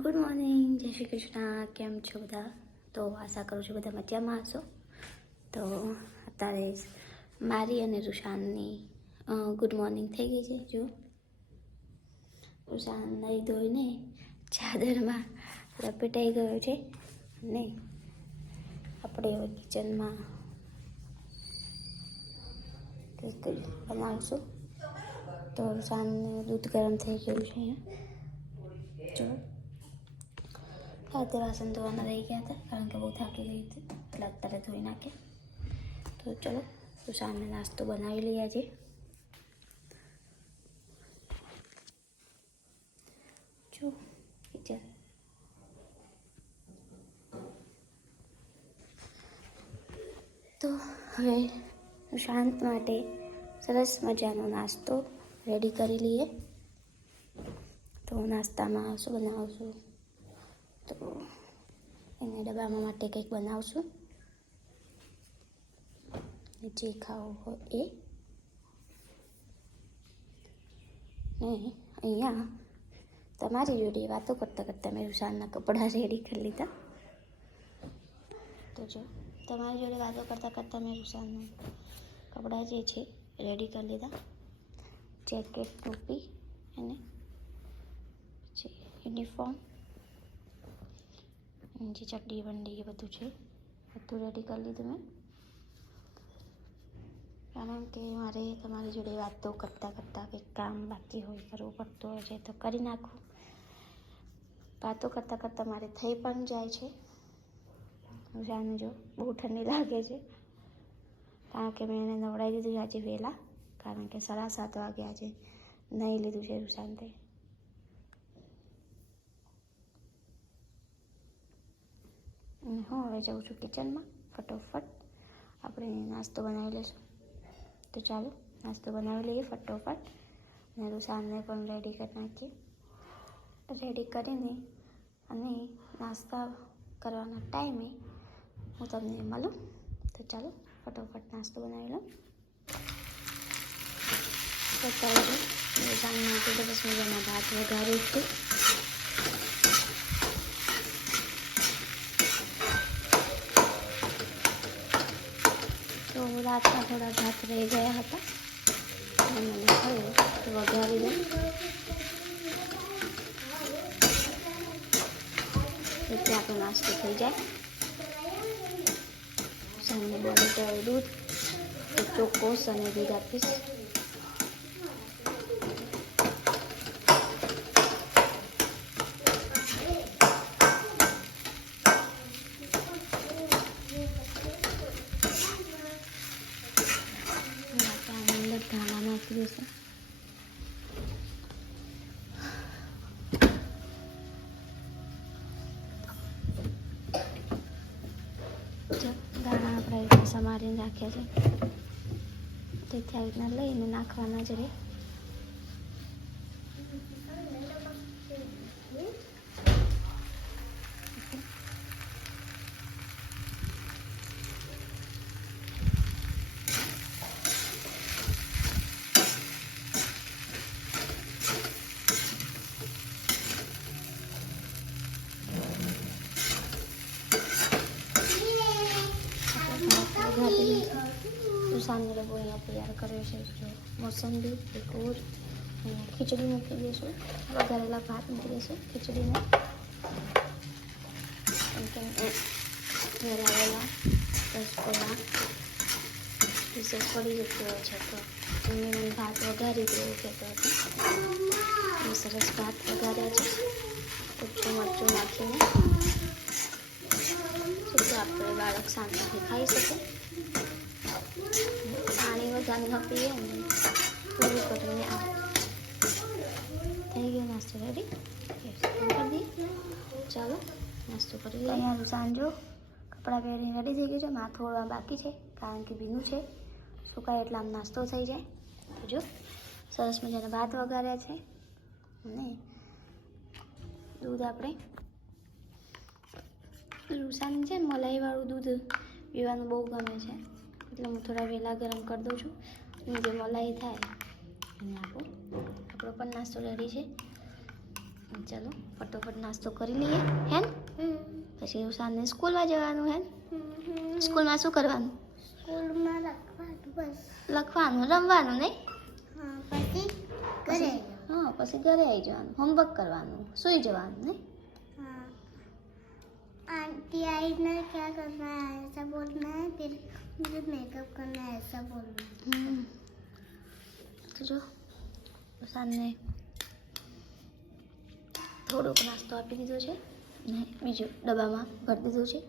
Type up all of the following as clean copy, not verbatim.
Good morning, જય શ્રી કૃષ્ણ. કેમ છો બધા? તો આશા કરું છું બધા મજામાં હશો. તો અત્યારે મારી અને રૂશાનની ગુડ મોર્નિંગ થઈ ગઈ છે. જો રૂશાન નહીં ધોઈને ચાદરમાં લપેટાઈ ગયો છે અને આપણે હવે કિચનમાં કંઈક બનાવશું. તો રૂશાનને દૂધ ગરમ થઈ ગયું છે અહીંયા. જો વાસણ ધોવાના રહી ગયા હતા કારણ કે બહુ થાકી ગઈ હતી એટલે અત્યારે ધોઈ નાખે. તો ચલો રૂશાનને નાસ્તો બનાવી લઈએ આજે. જો કિચન તો હવે શાંત માટે સરસ મજાનો નાસ્તો રેડી કરી લઈએ. તો નાસ્તામાં શું બનાવશું? તો એને ડબ્બામાં માટે કંઈક બનાવશું, જે ખાવું હોય એ. ને અહીંયા તમારી જોડે વાતો કરતાં કરતાં મેં રૂશાનના કપડાં રેડી કરી લીધા. તો જો તમારી જોડે વાતો કરતાં કરતાં મેં રૂશાનના કપડાં જે છે રેડી કરી લીધા. જેકેટ, ટોપી અને પછી યુનિફોર્મ, જે ચડ્ડી બંડી એ બધું છે બધું રેડી કરી લીધું મેં. કારણ કે મારે તમારી જોડે વાતો કરતાં કરતાં કંઈક કામ બાકી હોય, કરવું પડતું હોય છે તો કરી નાખું. વાતો કરતાં કરતાં મારે થઈ પણ જાય છે. જાણે જો બહુ ઠંડી લાગે છે કારણ કે મેં એને નવડાવી દીધું આજે વહેલા, કારણ કે 7:30 વાગે આજે નહીં લીધું છે રૂશાનને. હું હવે જાઉં છું કિચનમાં. ફટોફટ આપણે નાસ્તો બનાવી લઈશું. તો ચાલો નાસ્તો બનાવી લઈએ ફટોફટ, અને રૂશાનને પણ રેડી કરી નાખીએ. રેડી કરીને અને નાસ્તા કરવાના ટાઈમે હું તમને મળું. તો ચાલો ફટોફટ નાસ્તો બનાવી લઉં. તો ચાલો રૂશાન માટે સરસ મજાના ભાત વઘારું છું. તો રાતના થોડા ભાત રહી ગયા હતા અને મને કહ્યું તો વઘારી દઉં. એટલે આપણો નાસ્તો થઈ જાય. સાંજે બોલે તો દૂધ, તો ચોકોસ અને દૂધ આપીશ. ધાણા નાખી દઈશું. ધાણા આપણે રીતે સમારીને રાખ્યા છે, તેથી આ રીતના લઈને નાખવાના જ રહે. રૂશાનને લોકો અહીંયા તૈયાર કર્યો છે. જો મોસંબી, એક ઓર ખીચડી મૂકી દઈશું. વઘારેલા ભાત મૂકી દઈશું ખીચડીને. ઘરે આવેલા રસગુલ્લા વિશેષ પડી જતું હોય છે તો એમને ભાત વઘારી દેવું કહેતો હતો. સરસ ભાત વઘાર્યા છે ઓછું મરચું નાખીને, જેથી આપણે બાળક શાંતિથી ખાઈ શકે. પાણી વધારે ન પીએ અને પૂરું કરીને આ થઈ ગયો નાસ્તો રેડી કરી દઈએ. ચાલો નાસ્તો કરી લઈએ. અહીંયા રૂશાન જો કપડાં પહેરીને રેડી થઈ ગયું છે. માથું ઓળવા બાકી છે કારણ કે ભીનું છે. સુકાય એટલે આમ નાસ્તો થઈ જાય. તો જો સરસ મજાના ભાત વઘાર્યા છે અને દૂધ આપણે રૂશાન છે મલાઈવાળું દૂધ પીવાનું બહુ ગમે છે, એટલે હું થોડા વહેલા ગરમ કરી દઉં છું. જે મલાઈ થાય અને આપણો પણ નાસ્તો રેડી છે. ચાલો ફટોફટ નાસ્તો કરી લઈએ હે ને પછી રૂસાનને સ્કૂલમાં જવાનું હે સ્કૂલમાં શું કરવાનું સ્કૂલમાં લખવાનું રમવાનું નહીં પછી ઘરે हाँ પછી ઘરે આવી જવાનું હોમવર્ક કરવાનું સૂઈ જવાનું ને हाँ आंटी आई ना क्या करना है ऐसा बोलना है फिर मुझे मेकअप करना है ऐसा बोलना તો જો સાંજને થોડોક નાસ્તો આપી દીધો છે ને બીજું ડબ્બામાં ભરી દીધું છે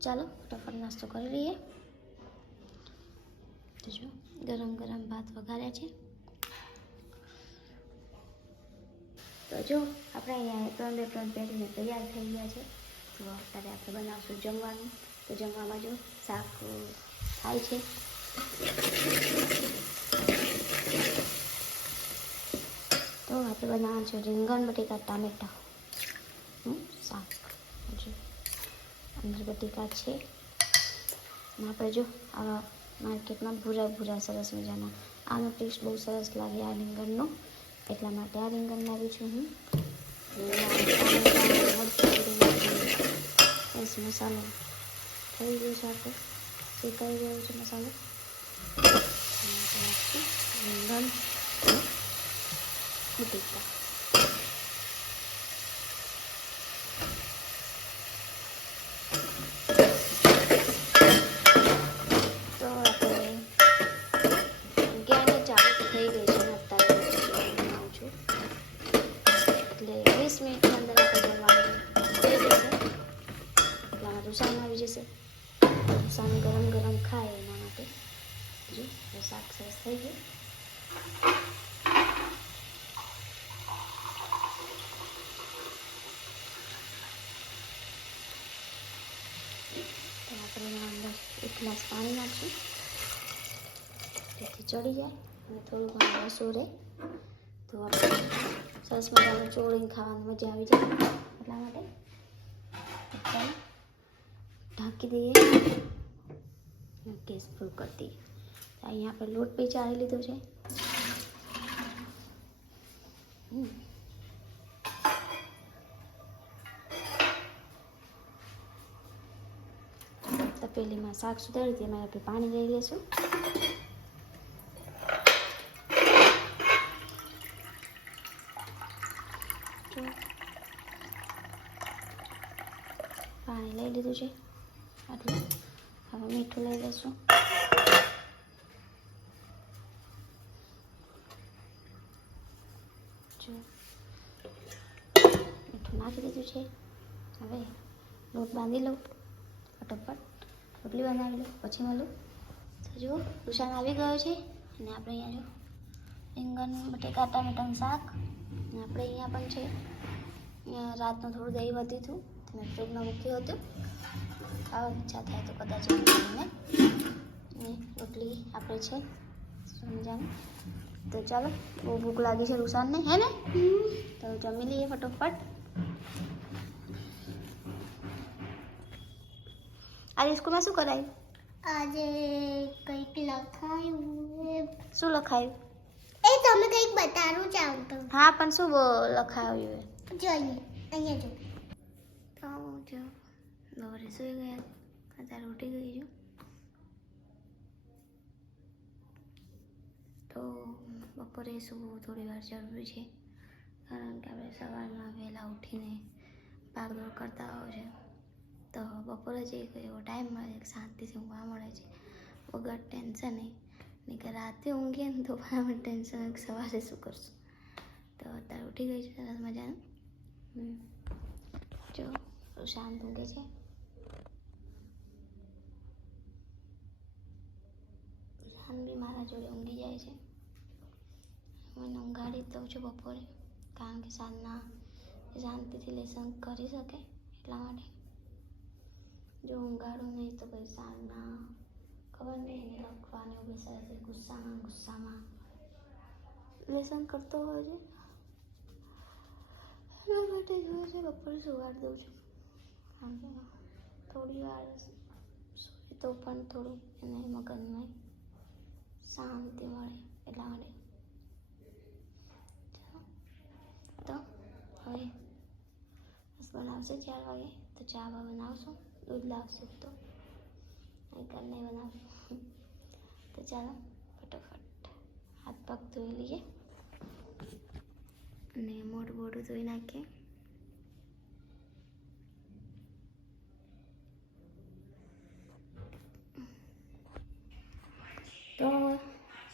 ચાલો ફટાફટ નાસ્તો કરી લઈએ તો જો ગરમ ગરમ ભાત વઘાર્યા છે તો જો આપણે અહીંયા ત્રણ પહેરીને તૈયાર થઈ ગયા છે તો અત્યારે આપણે બનાવશું જમવાનું તો જમવામાં જો શાક થાય છે તો આપણે બનાવવાનું છે રીંગણ બટેકા ટામેટા શાક જો અંદર બટેકા છે અને આપણે જો આવા માર્કેટમાં ભૂરા ભૂરા સરસ મજાના આનો ટેસ્ટ બહુ સરસ લાગે આ રીંગણનો એટલા માટે આ રીંગણ લાવી છું હું બસ મસાલો થઈ ગયો છે આપણે શેકાઈ ગયો છે મસાલો રીંગણ બટેકા તો આપણે ગેસ ચાલુ થઈ ગઈ છે અત્યારે બનાવું છું એટલે 20 મિનિટની અંદર આપણે જમવાનું થઈ જશે એટલામાં રૂસાન આવી જશે રૂસાન ગરમ ગરમ ખાય એના માટે જો શાક સરસ થઈ ગયું આપણે અંદર 1 ગ્લાસ પાણી નાખશું જેથી ચડી જાય અને થોડું ઘણું રસો રહે તો આપણે સરસ મજાનું ચોળીને ખાવાની મજા આવી જાય એટલા માટે ચાલો ઢાંકી દઈએ ગેસ ફૂલ કરી દઈએ અહીંયા આપણે લોટ બી ચાળી લીધો છે તપેલીમાં શાક સુધારી તેમાં આપણે પાણી લઈ લઈશું પાણી લઈ લીધું છે આટલું હવે મીઠું લઈ લઈશું જો મીઠું નાખી દીધું છે હવે લોટ બાંધી લઉં ફટાફટ રોટલી બનાવી લઉં પછી મળું તો જો રૂસાન આવી ગયો છે અને આપણે અહીંયા જો રીંગણ બટેકા ટામેટાનું શાક અને આપણે અહીંયા પણ છે રાતનું થોડું દહીં વધ્યું હતું મેં ફ્રીજમાં મૂક્યું હતું ખાવાની ઈચ્છા થાય તો કદાચ અને રોટલી આપણે છે સમજાનું તો ચાલો બહુ ભૂખ લાગી છે રૂસાનને હે ને તો જમી લઈએ ફટોફટ આજે સ્કૂલમાં શું કરાયું આજે કંઈક લખાયું શું લખાયું એ તમે કંઈક બતાડવું ચાહું તો હા પણ શું લખાયું જોઈએ અહીંયા જો તો જો દોરે સુઈ ગયા અત્યારે ઉઠી ગઈ છું તો બપોરે સૂવું થોડી વાર જરૂરી છે કારણ કે આપણે સવારમાં વહેલા ઉઠીને ભાગદોડ કરતા હોય છે તો બપોરે જ એક એવો ટાઈમ મળે છે શાંતિથી ઊંઘવા મળે છે વગર ટેન્શન નહીં કે રાતે ઊંઘીએ ને તો પણ ટેન્શન સવારે શું કરશું તો અત્યારે ઉઠી ગઈ છે સરસ મજાનું જો શાંત ઊંઘે છે શાંત બી મારા જોડે ઊંઘી જાય છે મને ઊંઘાડી જ દઉં છું બપોરે કારણ કે સાંજના શાંતિથી લેસન કરી શકે એટલા માટે જો ઊંઘાડું નહીં તો પછી સાંજના ખબર નહીં એને લખવાનું બેસે છે ગુસ્સામાં લેસન કરતો હોય છે એટલા માટે જોયું છે બપોરે સુવાડી દઉં છું કારણ કે થોડી વાર સૂઈ તો પણ થોડું એને મગજમાં શાંતિ મળે એટલા માટે તો હવે બસ બનાવશે 4 વાગે તો ચા બનાવશું, દૂધ લાવશે તો નહીં બનાવશું. તો ચાલો ફટાફટ હાથ પગ ધોઈ લઈએ અને મોઢું ધોઈ નાખીએ. તો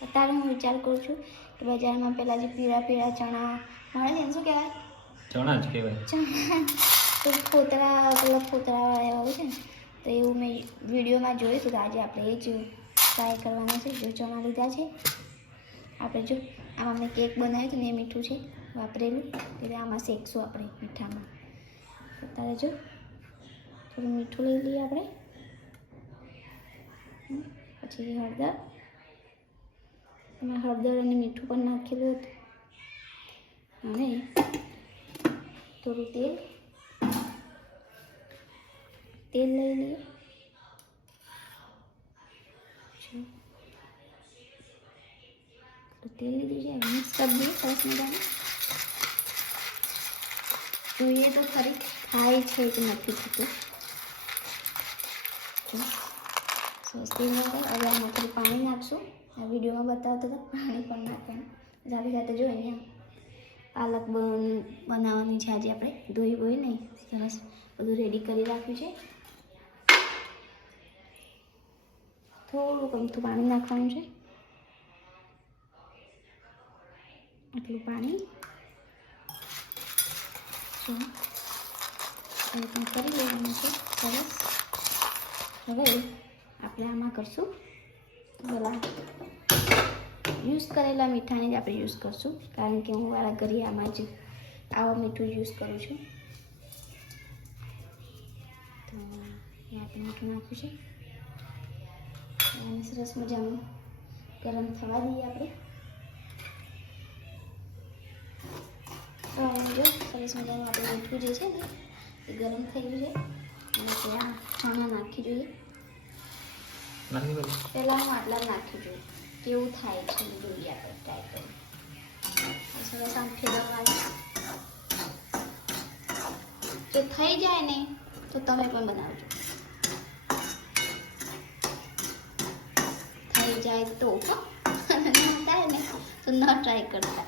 અત્યારે હું વિચાર કરું છું કે બજારમાં પેલા જે પીળા ચણા મળે છે શું કહેવાય? ચણા જ કહેવાય. ચણા તો ફોતરા એવા હોય છે ને, તો એવું મેં વિડીયોમાં જોયું હતું. તો આજે આપણે એ જ ટ્રાય કરવાના છે. જો ચણા લીધા છે આપણે, જો આમાં મેં કેક બનાવ્યું હતું ને એ મીઠું છે વાપરેલું, એટલે આમાં શેકશું આપણે મીઠામાં. અત્યારે જો થોડું મીઠું લઈ લઈએ આપણે, પછી હળદર, એમાં હળદર અને મીઠું પણ નાખેલું હતું, અને થોડું તેલ લઈ લઈએ. તેલ લીધું છે, મિક્સ કરી દઈએ સરસ મજાનું. જોઈએ તો ખરી થાય છે કે નથી થતું. સરસ તેલ નાખો. હવે આમાં થોડું પાણી નાખશું. આ વિડીયોમાં બતાવતા હતા પાણી પણ નાખવાનું. સાથે સાથે જો અહીંયા પાલક બનાવવાની છે આજે આપણે. ધોઈ નહીં, સરસ બધું રેડી કરી રાખ્યું છે. થોડું ગમતું પાણી નાખવાનું છે, આટલું પાણી. કરી લેવાનું છે સરસ. હવે આપણે આમાં કરશું પેલા યુઝ કરેલા મીઠાને જ આપણે યુઝ કરશું, કારણ કે હું મારા ઘરે આમાં જ આવા મીઠું યુઝ કરું છું. તો એ આપણે મીઠું નાખ્યું છે અને સરસ મજાનું ગરમ થવા દઈએ આપણે. તો જો સરસ મજાનું આપણે મીઠું જે છે ને એ ગરમ થઈ ગયું છે, અને ત્યાં ચણા નાખી જોઈએ. પહેલાં હું આટલા નાખી જોઈએ કેવું થાય છે જોઈએ આપણે ટ્રાય કરીએ. સરસ આમ ફેરવવાનું. જો થઈ જાય ને તો તમે પણ બનાવજો, થઈ જાય તો થાય ને તો ન ટ્રાય કરતા,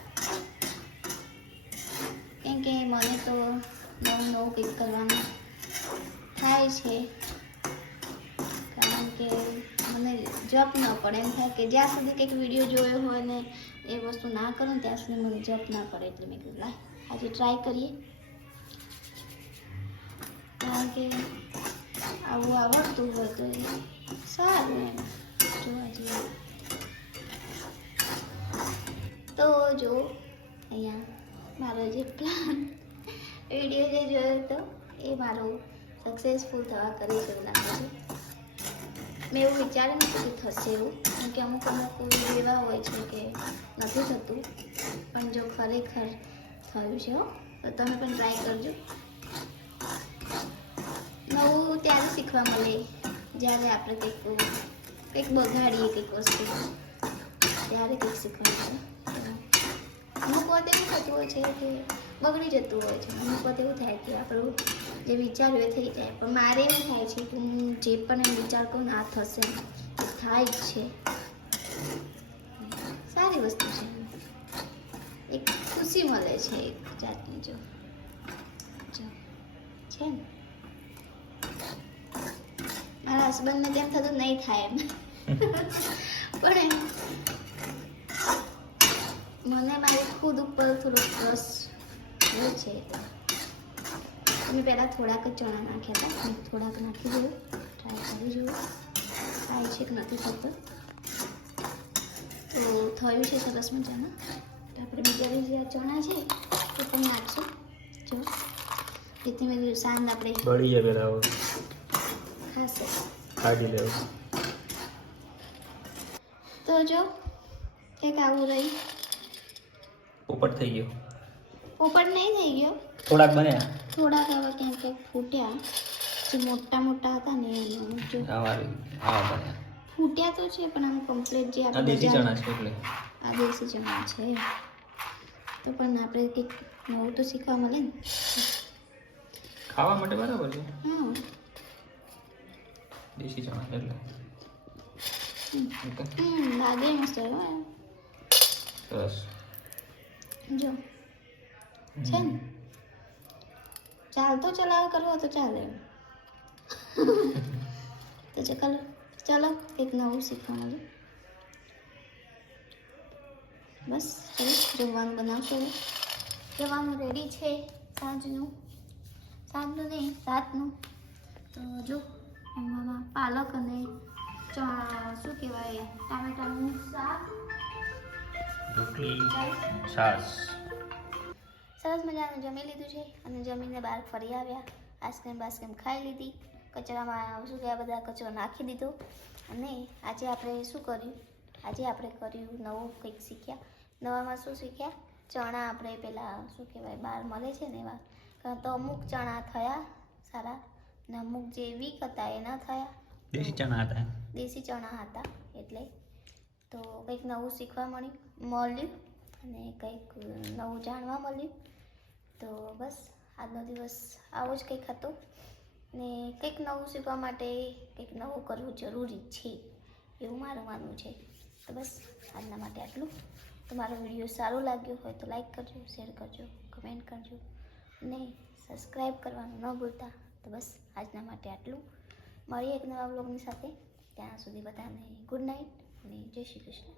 કેમ કે મને તો નવું કંઈક કરવાનું થાય છે. કારણ કે મને જપ ન પડે, એમ થાય કે જ્યાં સુધી કંઈક વિડીયો જોયો હોય ને એ વસ્તુ ના કરું ને ત્યાં સુધી મને જપ ના પડે. એટલે મેં કીધું લાય આજે ટ્રાય કરીએ, કારણ કે આવું આવડતું હોય તો સારું એમ જોવા જઈએ. તો જો અહીંયા મારો જે પ્લાન વિડીયો જે જોયો હતો એ મારો સક્સેસફુલ થવા કરી જેવું લાગે છે. મેં એવું વિચાર્યું નથી કે થશે એવું, કેમ કે અમુક વિડીયો એવા હોય છે કે નથી થતું, પણ જો ખરેખર થયું છે તો તમે પણ ટ્રાય કરજો. નવું ત્યારે શીખવા મળે જ્યારે આપણે કંઈક બગાડીએ કંઈક વસ્તુ, ત્યારે કંઈક શીખવા મળે. અમુક વાત એવું થતું હોય છે કે બગડી જતું હોય છે, અમુક વાત એવું થાય કે આપણું જે વિચાર્યું એ થઈ જાય. પણ મારે એવું થાય છે કે હું જે પણ એમ વિચાર કરું આ થશે, એ થાય જ છે. સારી વસ્તુ છે, એક ખુશી મળે છે એક જાતની. જો છે ને મારા હસબન્ડને તેમ થતું નહીં થાય એમ, પણ મને મારી ખુદ ઉપર થોડુંક રસ હોય છે. મેં પહેલાં થોડાક જ ચણા નાખ્યા હતા, થોડાક નાખી જોયું, ટ્રાય કરી જોયું થાય છે કે નથી થતું. તો થયું છે સરસ મજાના. તો આપણે બીજા ચણા છે એ પણ નાખશું. જો જેથી મેં સાંજ આપણે બળી જાય પહેલાં ખાશે કાઢી લેવું. તો જો કંઈક આવું રહી. પોપટ થઈ ગયો. પોપટ નહીં થઈ ગયો, થોડાક બન્યા, થોડાક હવે ક્યાંક ફૂટ્યા. જે મોટા હતા ને એનો જો બન્યા ફૂટ્યા તો છે, પણ આમ કમ્પ્લીટ જે આ દેશી ચણા છે એટલે આ દેશી ચણા છે. તો પણ આપણે કંઈક નવું તો શીખવા મળે ને. ખાવા માટે બરાબર છે. હા દેશી ચણા એટલે લાગે મસ્ત હોય હો. સરસ. જો છે ને ચાલતો ચલાવ કરવો તો ચાલે. તો ચાલો કંઈક નવું શીખવા મળ્યું. બસ ચલો જમવાનું બનાવશો. જમવાનું રેડી છે સાંજનું નહીં રાતનું. તો જો એમાં પાલક અને શું કહેવાય ટામેટાનું શાક, રોટલી, છાશ. સરસ મજાનું જમી લીધું છે અને જમીને બહાર ફરી આવ્યા. આઈસ્ક્રીમ ખાઈ લીધી. કચરામાં શું કહેવાય બધા કચરો નાખી દીધો. અને આજે આપણે શું કર્યું? આજે આપણે કર્યું નવું કંઈક શીખ્યા. નવામાં શું શીખ્યા? ચણા આપણે પહેલાં શું કહેવાય બહાર મળે છે ને એવા, તો અમુક ચણા થયા સારા ને અમુક જે વીક હતા એ ન થયા. દેશી ચણા હતા. દેશી ચણા હતા એટલે તો કંઈક નવું શીખવા મળ્યું અને કંઈક નવું જાણવા મળ્યું. તો બસ આજનો દિવસ આવો જ કંઈક હતો ને કંઈક નવું શીખવા માટે કંઈક નવું કરવું જરૂરી છે એવું મારું માનવું છે. તો બસ આજના માટે આટલું. તો મારો વિડીયો સારો લાગ્યો હોય તો લાઈક કરજો, શેર કરજો, કમેન્ટ કરજો અને સબસ્ક્રાઈબ કરવાનું ન ભૂલતા. તો બસ આજના માટે આટલું. મળીએ એક નવા બ્લોગની સાથે. ત્યાં સુધી બધાને ગુડ નાઇટ અને જય શ્રી કૃષ્ણ.